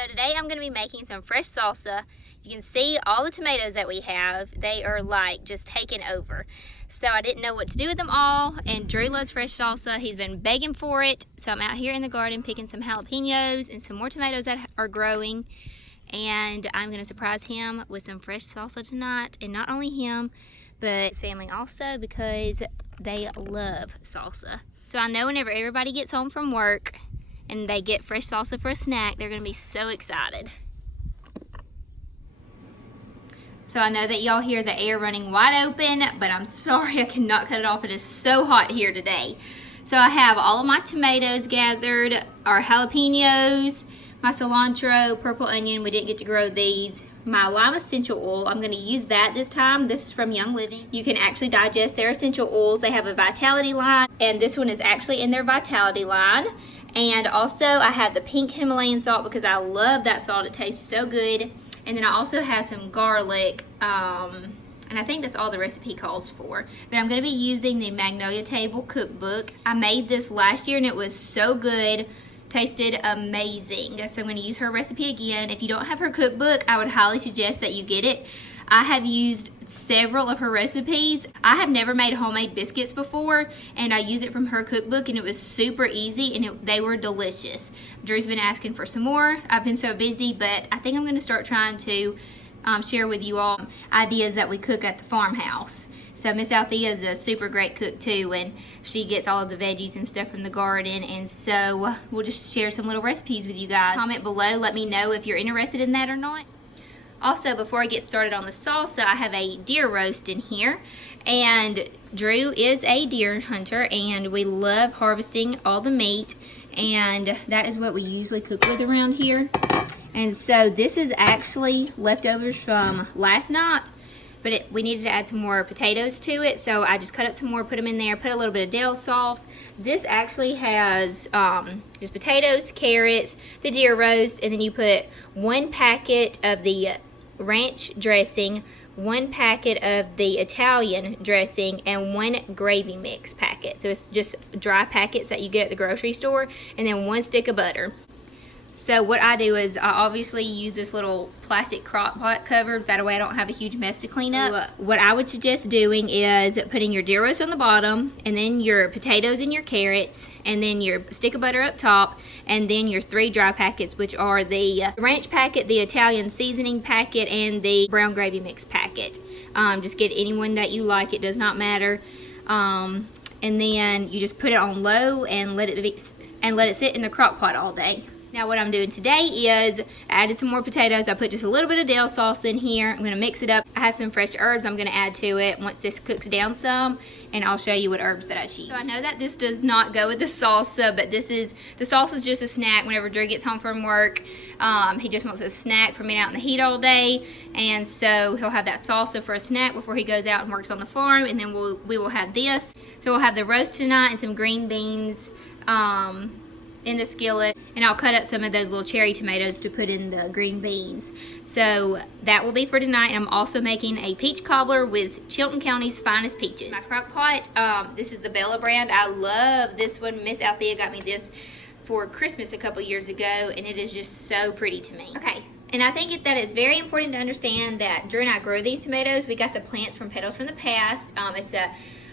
So today I'm going to be making some fresh salsa. You can see all the tomatoes that we have. They are like just taken over. So I didn't know what to do with them all, and Drew loves fresh salsa. He's been begging for it. So I'm out here in the garden picking some jalapenos and some more tomatoes that are growing. And I'm going to surprise him with some fresh salsa tonight. And not only him, but his family also, because they love salsa. So I know whenever everybody gets home from work and they get fresh salsa for a snack, they're going to be so excited. So I know that y'all hear the air running wide open, but I'm sorry I cannot cut it off. It is so hot here today. So I have all of my tomatoes gathered, our jalapenos, my cilantro, purple onion. We didn't get to grow these. My lime essential oil, I'm going to use that this time. This is from Young Living. You can actually digest their essential oils. They have a vitality line, and this one is actually in their vitality line. And also I have the pink Himalayan salt because I love that salt. It tastes so good. And then I also have some garlic, and I think that's all the recipe calls for. But I'm going to be using the Magnolia Table Cook Book. I made this last year and it was so good. Tasted amazing. So I'm going to use her recipe again. If you don't have her cookbook, I would highly suggest that you get it. I have used several of her recipes. I have never made homemade biscuits before, and I used it from her cookbook, and it was super easy, and they were delicious. Drew's been asking for some more. I've been so busy, but I think I'm going to start trying to share with you all ideas that we cook at the farmhouse. So Miss Althea is a super great cook too, and she gets all of the veggies and stuff from the garden, and so we'll just share some little recipes with you guys. Comment below, let me know if you're interested in that or not. Also, before I get started on the salsa, I have a deer roast in here, and Drew is a deer hunter, and we love harvesting all the meat, and that is what we usually cook with around here. And so this is actually leftovers from last night, but we needed to add some more potatoes to it, so I just cut up some more, put them in there, put a little bit of dill sauce. This actually has just potatoes, carrots, the deer roast, and then you put 1 packet of the ranch dressing, 1 packet of the Italian dressing, and 1 gravy mix packet. So it's just dry packets that you get at the grocery store, and then 1 stick of butter. So what I do is I obviously use this little plastic crock pot cover, that way I don't have a huge mess to clean up. What I would suggest doing is putting your deer roast on the bottom, and then your potatoes and your carrots, and then your stick of butter up top, and then your 3 dry packets, which are the ranch packet, the Italian seasoning packet, and the brown gravy mix packet. Just get any one that you like, it does not matter. And then you just put it on low and let it sit in the crock pot all day. Now what I'm doing today is I added some more potatoes. I put just a little bit of dill sauce in here. I'm going to mix it up. I have some fresh herbs I'm going to add to it once this cooks down some, and I'll show you what herbs that I choose. So I know that this does not go with the salsa, but the salsa is just a snack whenever Drew gets home from work. He just wants a snack from being out in the heat all day, and so he'll have that salsa for a snack before he goes out and works on the farm, and then we will have this. So we'll have the roast tonight and some green beans in the skillet, and I'll cut up some of those little cherry tomatoes to put in the green beans. So that will be for tonight. And I'm also making a peach cobbler with Chilton County's finest peaches. My crock pot, this is the Bella brand. I love this one. Miss Althea got me this for Christmas a couple years ago, and it is just so pretty to me. Okay. And I think that it's very important to understand that Drew and I grow these tomatoes. We got the plants from Petals from the Past. It's a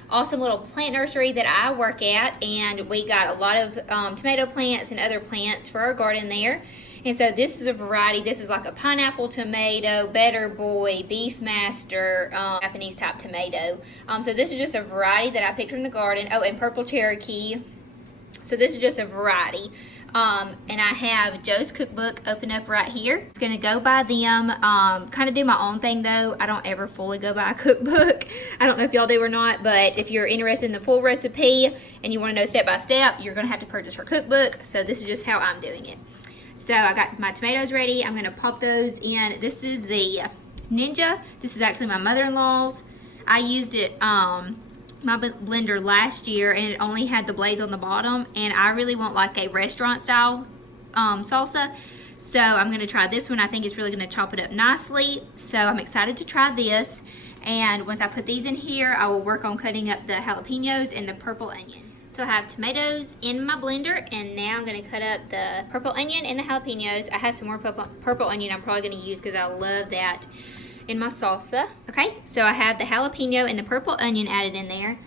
awesome little plant nursery that I work at, and we got a lot of tomato plants and other plants for our garden there. And so this is a variety. This is like a pineapple tomato, Better Boy, Beefmaster, Japanese type tomato. So this is just a variety that I picked from the garden. Oh, and purple Cherokee. So this is just a variety. And I have Joe's cookbook open up right here. It's going to go by them, kind of do my own thing though. I don't ever fully go by a cookbook. I don't know if y'all do or not, but if you're interested in the full recipe and you want to know step by step, you're going to have to purchase her cookbook. So this is just how I'm doing it. So I got my tomatoes ready. I'm going to pop those in. This is the Ninja. This is actually my mother-in-law's. I used it my blender last year, and it only had the blades on the bottom, and I really want like a restaurant style salsa, so I'm going to try this one. I think it's really going to chop it up nicely, so I'm excited to try this. And once I put these in here, I will work on cutting up the jalapenos and the purple onion. So I have tomatoes in my blender, and now I'm going to cut up the purple onion and the jalapenos. I have some more purple onion I'm probably going to use because I love that in my salsa. Okay, so I have the jalapeno and the purple onion added in there.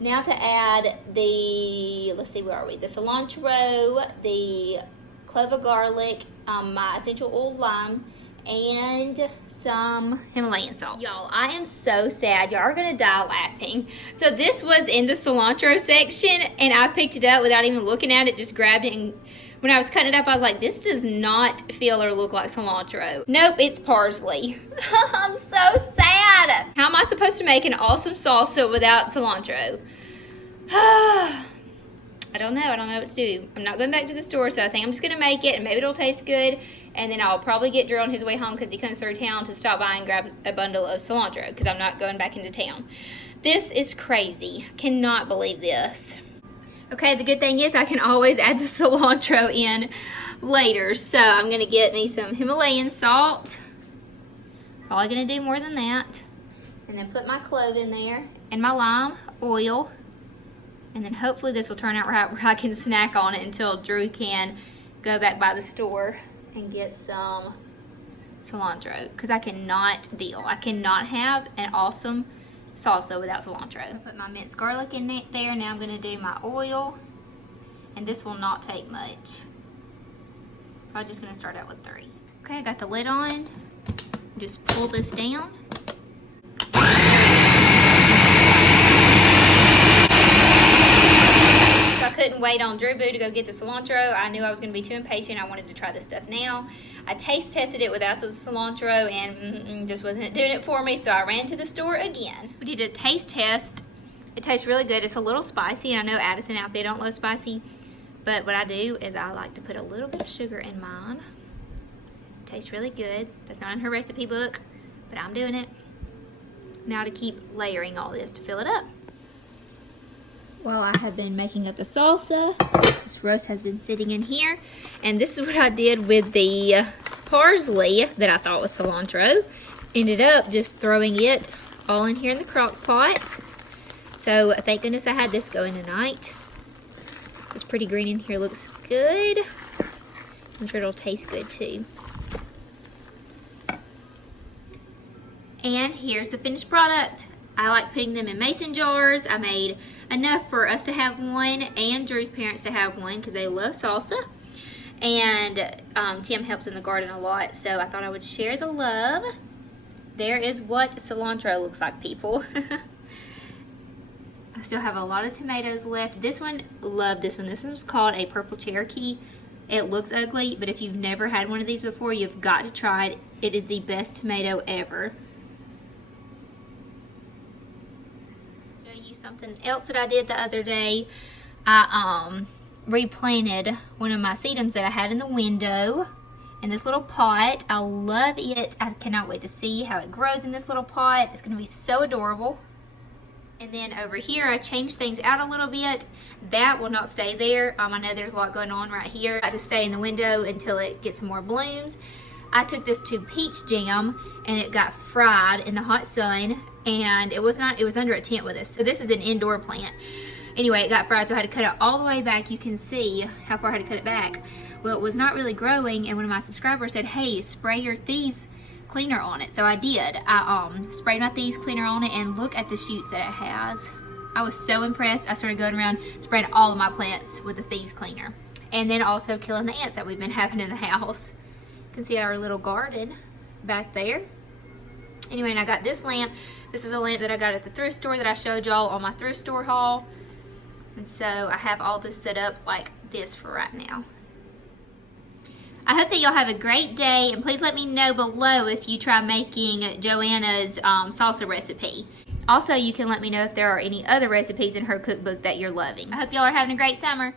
Now to add the, let's see, where are we? The cilantro, the clove of garlic, my essential oil lime, and some Himalayan salt. Y'all, I am so sad. Y'all are gonna die laughing. So this was in the cilantro section, and I picked it up without even looking at it, just grabbed it, and when I was cutting it up, I was like, this does not feel or look like cilantro. Nope, it's parsley. I'm so sad. How am I supposed to make an awesome salsa without cilantro? I don't know what to do. I'm not going back to the store, so I think I'm just gonna make it, and maybe it'll taste good, and then I'll probably get Drew on his way home because he comes through town to stop by and grab a bundle of cilantro because I'm not going back into town. This is crazy. Cannot believe this. Okay, the good thing is I can always add the cilantro in later. So I'm gonna get me some Himalayan salt. Probably gonna do more than that. And then put my clove in there and my lime oil. And then hopefully this will turn out right where I can snack on it until Drew can go back by the store and get some cilantro. Because I cannot deal. I cannot have an awesome salsa without cilantro. I put my minced garlic in there. Now I'm going to do my oil. And this will not take much. I'm just going to start out with 3. Okay, I got the lid on. Just pull this down. Couldn't wait on Drew Boo to go get the cilantro. I knew I was going to be too impatient. I wanted to try this stuff now. I taste tested it without the cilantro and just wasn't doing it for me, so I ran to the store again. We did a taste test. It tastes really good. It's a little spicy. I know Addison out there don't love spicy, but what I do is I like to put a little bit of sugar in mine. It tastes really good. That's not in her recipe book, but I'm doing it. Now to keep layering all this to fill it up. While I have been making up the salsa, this roast has been sitting in here, and this is what I did with the parsley that I thought was cilantro. Ended up just throwing it all in here in the crock pot. So thank goodness I had this going tonight. This pretty green in here looks good. I'm sure it'll taste good too. And here's the finished product. I like putting them in mason jars. I made enough for us to have one and Drew's parents to have one because they love salsa. And Tim helps in the garden a lot, so I thought I would share the love. There is what cilantro looks like, people. I still have a lot of tomatoes left. This one, love this one. This one's called a purple Cherokee. It looks ugly, but if you've never had one of these before, you've got to try it. It is the best tomato ever. Something else that I did the other day, I replanted one of my sedums that I had in the window in this little pot. I love it. I cannot wait to see how it grows in this little pot. It's going to be so adorable. And then over here I changed things out a little bit. That will not stay there. I know there's a lot going on right here. I just stay in the window until it gets some more blooms. I took this to peach jam and it got fried in the hot sun, and it was under a tent with us. So this is an indoor plant. Anyway, it got fried, so I had to cut it all the way back. You can see how far I had to cut it back. Well, it was not really growing, and one of my subscribers said, hey, spray your thieves cleaner on it. So I did. I sprayed my thieves cleaner on it, and look at the shoots that it has. I was so impressed. I started going around spraying all of my plants with the thieves cleaner, and then also killing the ants that we've been having in the house. You can see our little garden back there. Anyway, and I got this lamp. This is a lamp that I got at the thrift store that I showed y'all on my thrift store haul. And so I have all this set up like this for right now. I hope that y'all have a great day, and please let me know below if you try making Joanna's salsa recipe. Also, you can let me know if there are any other recipes in her cookbook that you're loving. I hope y'all are having a great summer.